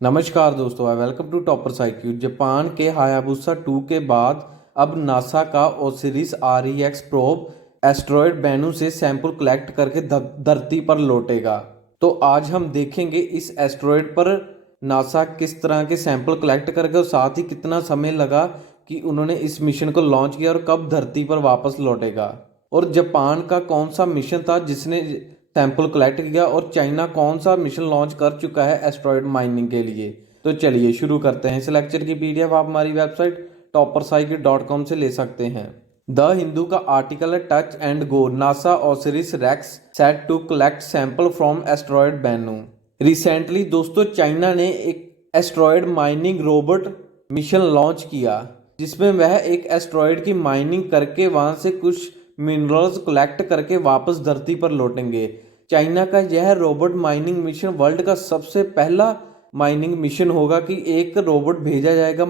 नमस्कार दोस्तों, welcome to topper साइक्यू। जापान के हायाबुसा 2 के बाद अब नासा का OSIRIS REX probe asteroid Bennu से सैंपल कलेक्ट करके धरती पर लौटेगा। तो आज हम देखेंगे इस एस्ट्रॉयड पर नासा किस तरह के सैंपल कलेक्ट करके और साथ ही कितना समय लगा कि उन्होंने इस मिशन को लॉन्च किया और कब धरती पर वापस लौटेगा, और जापान का कौन सा मिशन था जिसने सैंपल कलेक्ट किया, और चाइना कौन सा मिशन लॉन्च कर चुका है एस्ट्रॉयड माइनिंग के लिए। तो चलिए शुरू करते हैं। इस लेक्चर की PDF आप हमारी वेबसाइट toppercycle.com से ले सकते हैं। द हिंदू का आर्टिकल है touch and go, NASA OSIRIS REx set to collect sample from asteroid Bennu. Recently दोस्तों चाइना ने एक asteroid mining robot mission launch किया, जिसमें वह एक एस्ट्रॉयड की माइनिंग करके वहां से कुछ मिनरल्स कलेक्ट करके वापस धरती पर लौटेंगे। चाइना का यह रोबोट माइनिंग मिशन वर्ल्ड का सबसे पहला माइनिंग मिशन होगा कि एक रोबोट भेजा जाएगा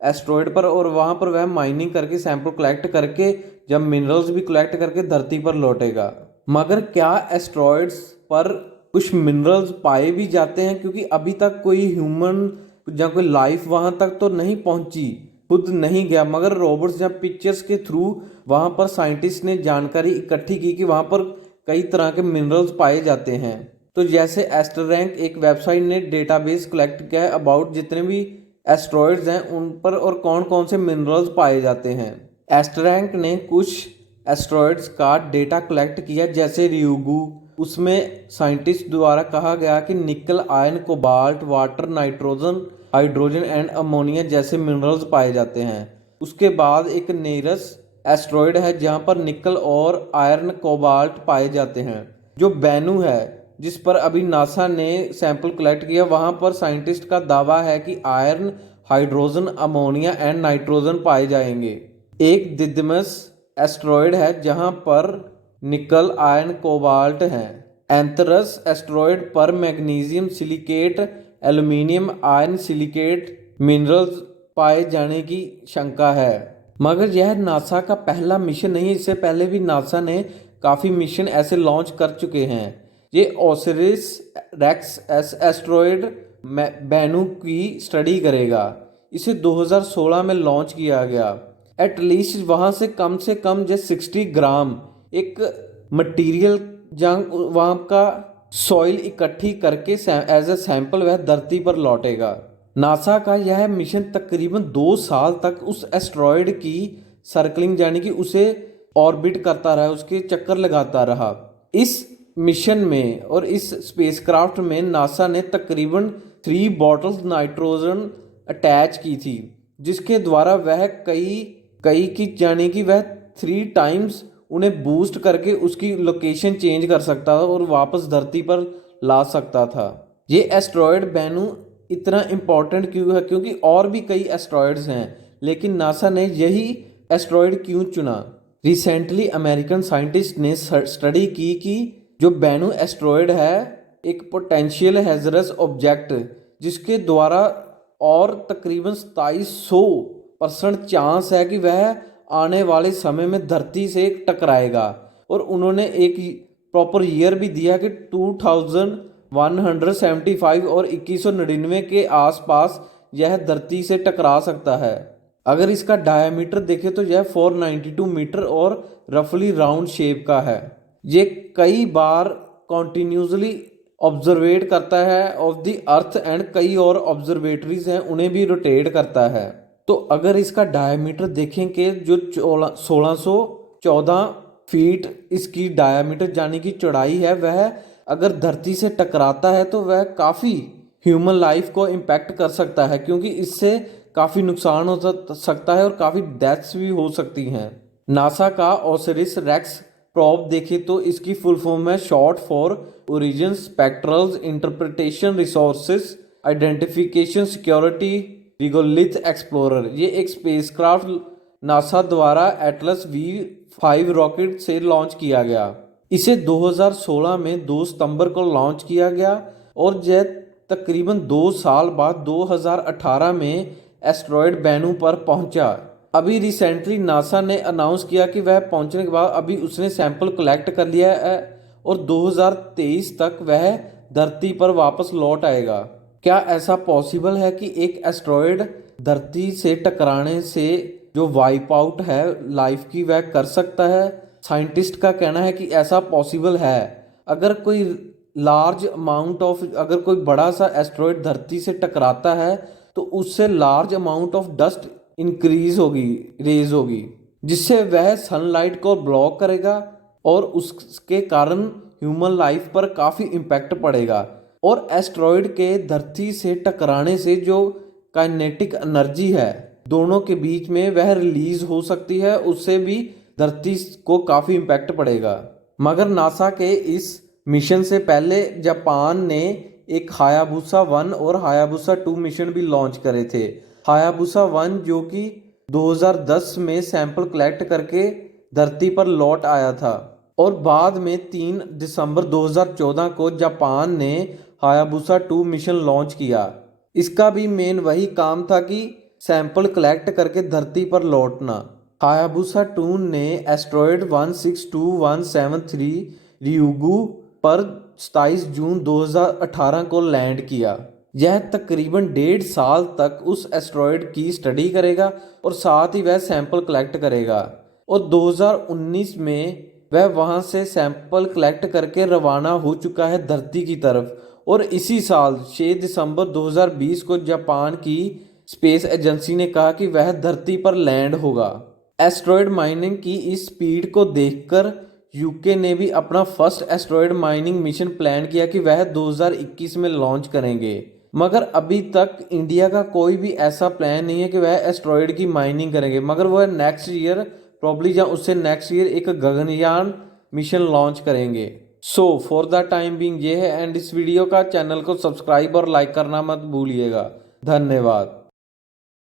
एस्ट्रॉयड पर और वहां पर वह माइनिंग करके सैंपल कलेक्ट करके जब मिनरल्स भी कलेक्ट करके धरती पर लौटेगा। मगर क्या एस्ट्रॉयड्स पर कुछ मिनरल्स पाए भी जाते हैं, क्योंकि अभी तक कोई ह्यूमन या कोई लाइफ वहां तक तो नहीं पहुंची, खुद नहीं गया, मगर रोबोट्स या पिक्चर्स के थ्रू वहां पर साइंटिस्ट ने जानकारी इकट्ठी की कि वहां पर कई तरह के मिनरल्स पाए जाते हैं। तो जैसे एस्टररैंक एक वेबसाइट ने डेटाबेस कलेक्ट किया है अबाउट जितने भी एस्ट्रॉयड्स हैं उन पर और कौन कौन से मिनरल्स पाए जाते हैं। एस्टररैंक ने कुछ एस्ट्रॉयड्स का डेटा कलेक्ट किया, जैसे रियुगु। उसमें साइंटिस्ट द्वारा कहा गया कि निकल, iron, cobalt, water, nitrogen, hydrogen and ammonia जैसे मिनरल्स पाए जाते हैं। उसके बाद एक नेरस एस्ट्रॉयड है जहां पर निकल और आयरन, कोबाल्ट पाए जाते हैं। जो बेनू है जिस पर अभी नासा ने सैंपल कलेक्ट किया, वहां पर साइंटिस्ट का दावा है कि iron, hydrogen, ammonia and nitrogen पाए जाएंगे। एक दिदमस एस्ट्रॉयड है जहां पर निकल, आयरन, कोबाल्ट हैं। एंथरस एस्ट्रॉयड पर magnesium silicate, aluminium, iron silicate minerals पाए जाने की शंका है। मगर यह नासा का पहला मिशन नहीं, इससे पहले भी नासा ने काफ़ी मिशन ऐसे लॉन्च कर चुके हैं। ये ओसिरिस रेक्स एस्ट्रॉयड बेनू की स्टडी करेगा। इसे 2016 में लॉन्च किया गया। एटलीस्ट वहाँ से कम जो 60 ग्राम एक मटेरियल जंग वहाँ का सॉइल इकट्ठी करके एज ए सैंपल वह धरती पर लौटेगा। नासा का यह मिशन तकरीबन 2 साल तक उस एस्ट्रॉयड की सर्कलिंग यानी कि उसे ऑर्बिट करता रहा, उसके चक्कर लगाता रहा। इस मिशन में और इस स्पेसक्राफ्ट में नासा ने तकरीबन 3 बॉटल्स नाइट्रोजन अटैच की थी, जिसके द्वारा वह कई की यानी कि वह 3 टाइम्स उन्हें बूस्ट करके उसकी लोकेशन चेंज कर सकता था और वापस धरती पर ला सकता था। ये एस्ट्रॉयड बेनू इतना इम्पोर्टेंट क्यों है? क्योंकि और भी कई एस्ट्रॉयड्स हैं, लेकिन नासा ने यही एस्ट्रॉयड क्यों चुना? रिसेंटली अमेरिकन साइंटिस्ट ने स्टडी की कि जो बेनू एस्ट्रॉयड है एक पोटेंशियल हैजरस ऑब्जेक्ट, जिसके द्वारा और तकरीबन 2700% चांस है कि वह आने वाले समय में धरती से टकराएगा। और उन्होंने एक प्रॉपर ईयर भी दिया कि 2175 और 2199 के आसपास यह धरती से टकरा सकता है। अगर इसका डायमीटर देखें तो यह 492 मीटर और रफली राउंड शेप का है। ये कई बार कॉन्टिन्यूसली ऑब्जर्वेट करता है ऑफ द अर्थ एंड कई और ऑब्जर्वेटरीज हैं उन्हें भी रोटेट करता है। तो अगर इसका डायमीटर देखेंगे जो 1614 फीट इसकी डायमीटर यानी कि चौड़ाई है, वह अगर धरती से टकराता है तो वह काफ़ी ह्यूमन लाइफ को इम्पैक्ट कर सकता है, क्योंकि इससे काफ़ी नुकसान हो सकता है और काफ़ी डेथ्स भी हो सकती हैं। नासा का ओसिरिस रेक्स प्रोब देखे तो इसकी फुल फॉर्म है short for origin spectrals interpretation resources identification security regolith explorer. ये एक स्पेसक्राफ्ट नासा द्वारा एटलस V5 रॉकेट से लॉन्च किया गया। इसे 2016 में 2 सितंबर को लॉन्च किया गया और यह तकरीबन 2 साल बाद 2018 में एस्ट्रॉयड बेनू पर पहुंचा। अभी रिसेंटली नासा ने अनाउंस किया कि वह पहुंचने के बाद अभी उसने सैंपल कलेक्ट कर लिया है और 2023 तक वह धरती पर वापस लौट आएगा। क्या ऐसा पॉसिबल है कि एक एस्ट्रॉयड धरती से टकराने से जो वाइप आउट है लाइफ की वह कर सकता है? साइंटिस्ट का कहना है कि ऐसा पॉसिबल है। अगर कोई अगर कोई बड़ा सा एस्ट्रॉयड धरती से टकराता है तो उससे large amount of dust raise होगी, जिससे वह सनलाइट को ब्लॉक करेगा और उसके कारण ह्यूमन लाइफ पर काफ़ी इम्पैक्ट पड़ेगा। और एस्ट्रॉयड के धरती से टकराने से जो काइनेटिक एनर्जी है दोनों के बीच में वह रिलीज हो सकती है, उससे भी धरती को काफ़ी इम्पैक्ट पड़ेगा। मगर नासा के इस मिशन से पहले जापान ने एक हायाबुसा 1 और हायाबुसा 2 मिशन भी लॉन्च करे थे। हायाबुसा 1 जो कि 2010 में सैंपल कलेक्ट करके धरती पर लौट आया था और बाद में 3 दिसंबर 2014 को जापान ने हायाबुसा 2 मिशन लॉन्च किया। इसका भी मेन वही काम था कि सैंपल कलेक्ट करके धरती पर लौटना। हायाबुसा 2 ने एस्ट्रॉयड 162173 रियुगु पर 27 जून 2018 को लैंड किया। यह तकरीबन 1.5 साल तक उस एस्ट्रॉयड की स्टडी करेगा और साथ ही वह सैंपल कलेक्ट करेगा और 2019 में वह वहां से सैंपल कलेक्ट करके रवाना हो चुका है धरती की तरफ। और इसी साल 6 दिसंबर 2020 को जापान की स्पेस एजेंसी ने कहा कि वह धरती पर लैंड होगा। एस्ट्रॉयड माइनिंग की इस स्पीड को देखकर यूके ने भी अपना first asteroid mining mission plan किया कि वह 2021 में लॉन्च करेंगे। मगर अभी तक इंडिया का कोई भी ऐसा प्लान नहीं है कि वह एस्ट्रॉयड की माइनिंग करेंगे, मगर वह नेक्स्ट ईयर प्रॉब्ली या उससे नेक्स्ट ईयर एक गगनयान मिशन लॉन्च करेंगे। So for the time being ये है। एंड इस वीडियो का चैनल को सब्सक्राइब और लाइक करना मत भूलिएगा। धन्यवाद।